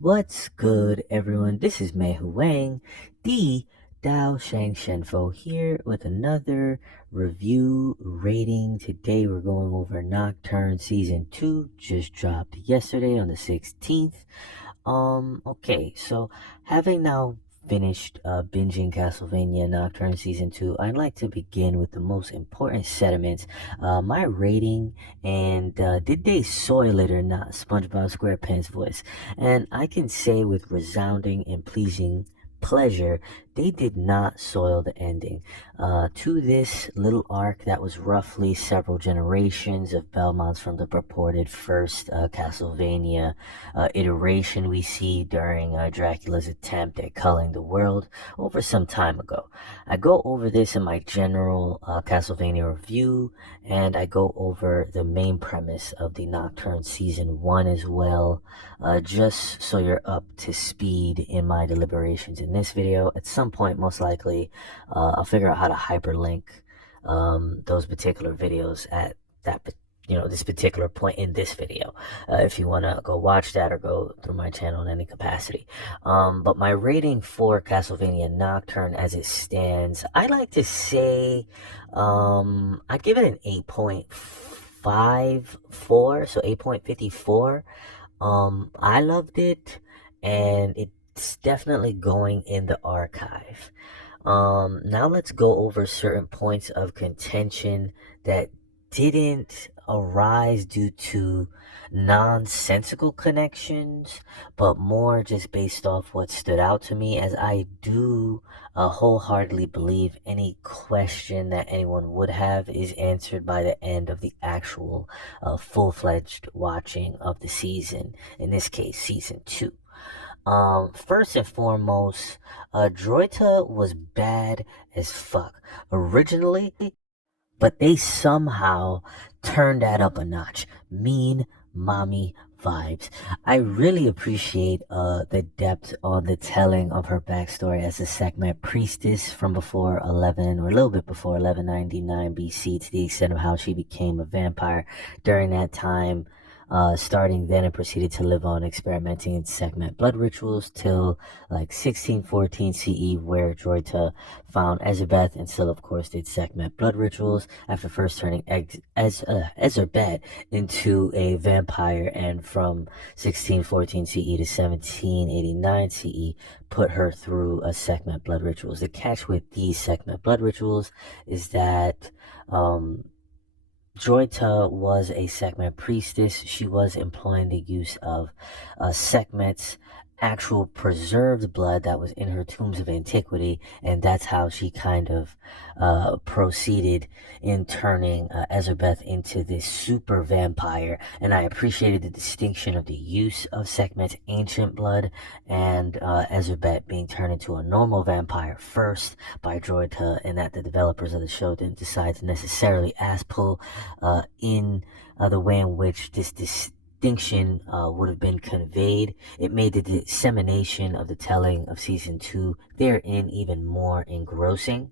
What's good, everyone? This is Meihouwang, the Dou-zhansheng-fo here with another review rating. Today we're going over Nocturne Season 2, just dropped yesterday on the 16th. Okay, so having now finished binging Castlevania Nocturne Season 2, I'd like to begin with the most important sentiments, my rating, and did they soil it or not, SpongeBob SquarePants voice. And I can say with resounding and pleasing pleasure, they did not soil the ending. To this little arc that was roughly several generations of Belmonts from the purported first Castlevania iteration we see during Dracula's attempt at culling the world over some time ago. I go over this in my general Castlevania review, and I go over the main premise of the Nocturne Season 1 as well, just so you're up to speed in my deliberations in this video. At some point, most likely, I'll figure out how to hyperlink those particular videos at that this particular point in this video, if you want to go watch that or go through my channel in any capacity. But my rating for Castlevania Nocturne as it stands, I like to say I'd give it an 8.54, so 8.54. I loved it, and it's definitely going in the archive. Now let's go over certain points of contention that didn't arise due to nonsensical connections, but more just based off what stood out to me, as I do wholeheartedly believe any question that anyone would have is answered by the end of the actual full-fledged watching of the season, in this case, Season 2. First and foremost, Droita was bad as fuck originally, but they somehow turned that up a notch. Mean mommy vibes. I really appreciate the depth on the telling of her backstory as a Sekhmet priestess from before 11, or a little bit before 1199 BC, to the extent of how she became a vampire during that time. Starting then and proceeded to live on experimenting in Sekhmet blood rituals till like 1614 CE, where Droita found Ezerbeth and still, of course, did Sekhmet blood rituals after first turning Ezerbeth into a vampire, and from 1614 CE to 1789 CE put her through a Sekhmet blood rituals. The catch with these Sekhmet blood rituals is that Droita was a Sekhmet priestess. She was employing the use of Sekhmet's actual preserved blood that was in her tombs of antiquity, and that's how she kind of proceeded in turning Ezerbeth into this super vampire. And I appreciated the distinction of the use of Sekhmet's ancient blood and Ezerbeth being turned into a normal vampire first by Droita, and that the developers of the show didn't decide to necessarily pull in the way in which this distinction would have been conveyed. It made the dissemination of the telling of Season 2 therein even more engrossing,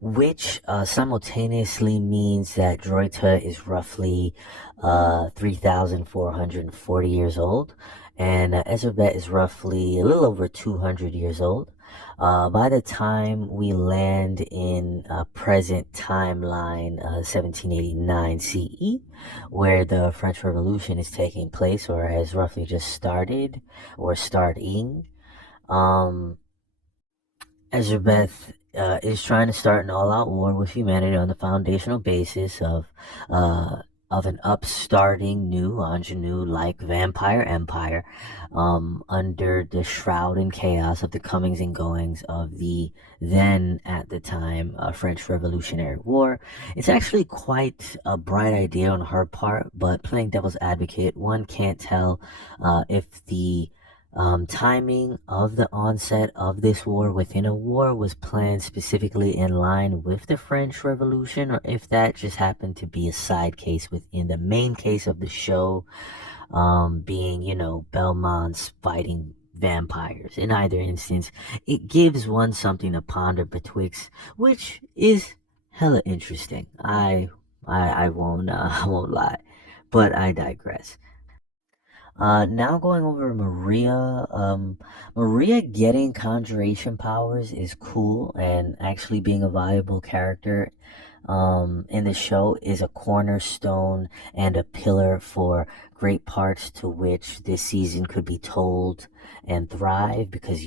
which simultaneously means that Droita is roughly 3,440 years old, and Ezerbeth is roughly a little over 200 years old. By the time we land in present timeline, 1789 CE, where the French Revolution is taking place, or has roughly just started, or starting, Ezerbeth is trying to start an all-out war with humanity on the foundational basis of an upstarting new ingenue-like vampire empire, under the shroud and chaos of the comings and goings of the then, at the time, French Revolutionary War. It's actually quite a bright idea on her part, but playing devil's advocate, one can't tell if the timing of the onset of this war within a war was planned specifically in line with the French Revolution, or if that just happened to be a side case within the main case of the show, being, Belmont's fighting vampires. In either instance, it gives one something to ponder betwixt, which is hella interesting. I won't I won't lie, but I digress. Now going over Maria. Maria getting conjuration powers is cool, and actually being a viable character in the show is a cornerstone and a pillar for great parts to which this season could be told and thrive. Because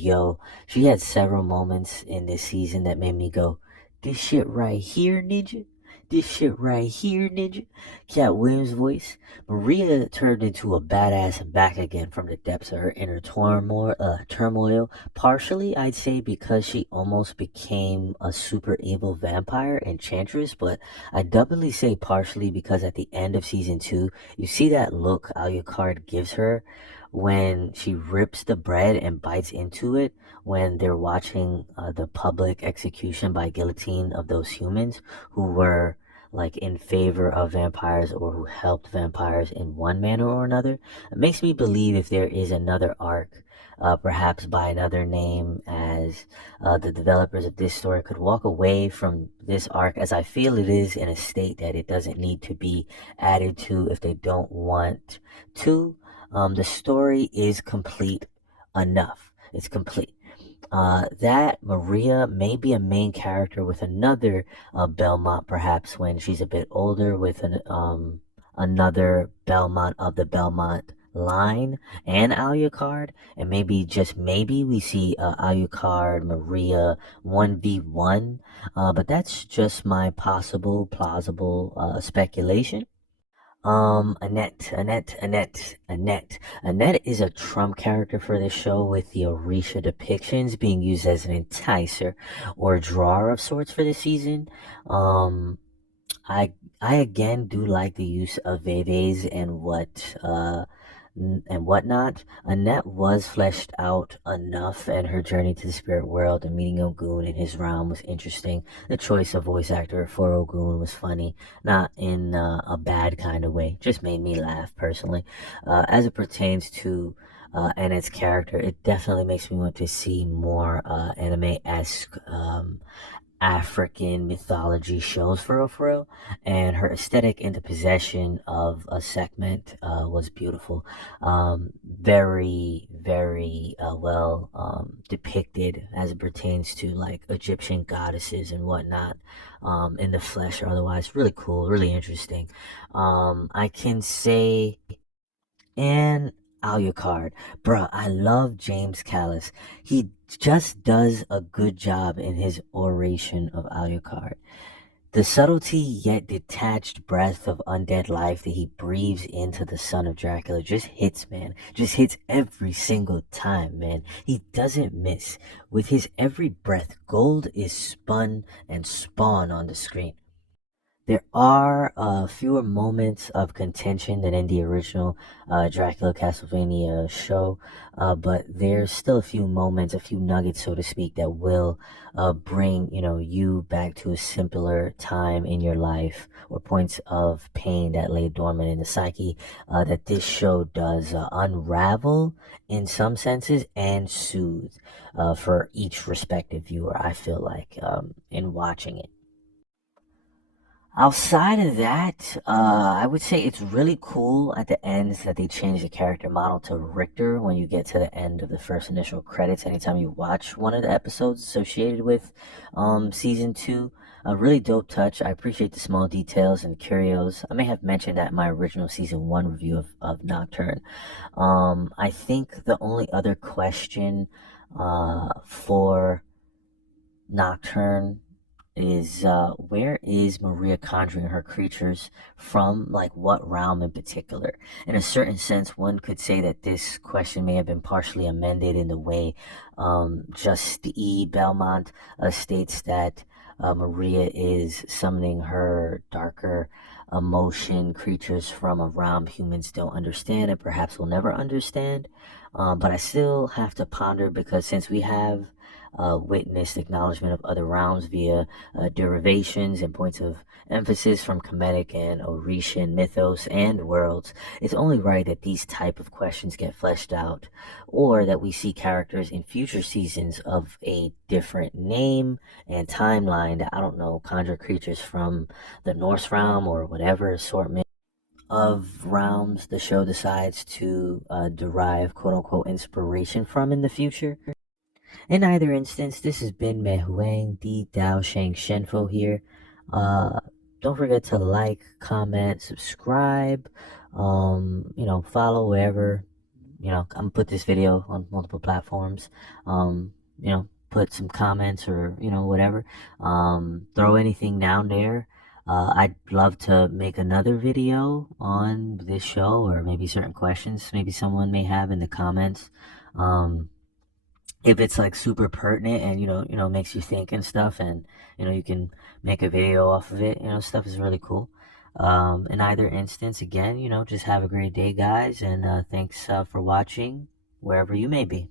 she had several moments in this season that made me go, "This shit right here, ninja. This shit right here, ninja." Cat Williams' voice. Maria turned into a badass and back again from the depths of her inner turmoil. Partially, I'd say, because she almost became a super evil vampire enchantress, but I doubly say partially because at the end of season 2, you see that look Alucard gives her when she rips the bread and bites into it when they're watching the public execution by guillotine of those humans who were like in favor of vampires or who helped vampires in one manner or another. It makes me believe if there is another arc, perhaps by another name, as the developers of this story could walk away from this arc, as I feel it is in a state that it doesn't need to be added to if they don't want to. The story is complete enough. It's complete. That Maria may be a main character with another Belmont, perhaps when she's a bit older, with another Belmont of the Belmont line and Alucard, and maybe just maybe we see Alucard Maria 1v1. But that's just my possible, plausible speculation. Annette is a trump character for this show, with the Orisha depictions being used as an enticer or drawer of sorts for this season. Um, I I again do like the use of Veves and whatnot. Annette was fleshed out enough, and her journey to the spirit world and meeting Ogun in his realm was interesting. The choice of voice actor for Ogun was funny, not in a bad kind of way. Just made me laugh personally. As it pertains to Annette's character, it definitely makes me want to see more anime-esque African mythology shows for real. And her aesthetic in the possession of a segment was beautiful. Very well depicted as it pertains to like Egyptian goddesses and whatnot in the flesh or otherwise. Really cool, really interesting. I can say, and Alucard. Bruh, I love James Callis. He just does a good job in his oration of Alucard. The subtlety yet detached breath of undead life that he breathes into the son of Dracula just hits, man. Just hits every single time, man. He doesn't miss. With his every breath, gold is spun and spawn on the screen. There are fewer moments of contention than in the original Dracula Castlevania show, but there's still a few moments, a few nuggets, so to speak, that will bring you back to a simpler time in your life, or points of pain that lay dormant in the psyche, that this show does unravel in some senses and soothe for each respective viewer. I feel like in watching it. Outside of that, I would say it's really cool at the end that they changed the character model to Richter when you get to the end of the first initial credits. Anytime you watch one of the episodes associated with season 2, a really dope touch. I appreciate the small details and curios. I may have mentioned that in my original season 1 review of Nocturne. I think the only other question for Nocturne is where is Maria conjuring her creatures from? Like, what realm in particular? In a certain sense, one could say that this question may have been partially amended in the way Just E. Belmont states that Maria is summoning her darker emotion creatures from a realm humans don't understand and perhaps will never understand. But I still have to ponder, because since we have witnessed acknowledgement of other realms via derivations and points of emphasis from Kemetic and Orishan mythos and worlds, it's only right that these type of questions get fleshed out, or that we see characters in future seasons of a different name and timeline that, I don't know, conjure creatures from the Norse realm or whatever assortment of realms the show decides to derive quote-unquote inspiration from in the future. In either instance, this has been Meihouwangddouzhanshengfo here. Uh, don't forget to like, comment, subscribe, follow wherever. I'm gonna put this video on multiple platforms. Put some comments or, whatever. Throw anything down there. I'd love to make another video on this show or maybe certain questions maybe someone may have in the comments. If it's like super pertinent and makes you think and stuff, and you can make a video off of it, stuff is really cool. In either instance, again, just have a great day, guys, and thanks for watching wherever you may be.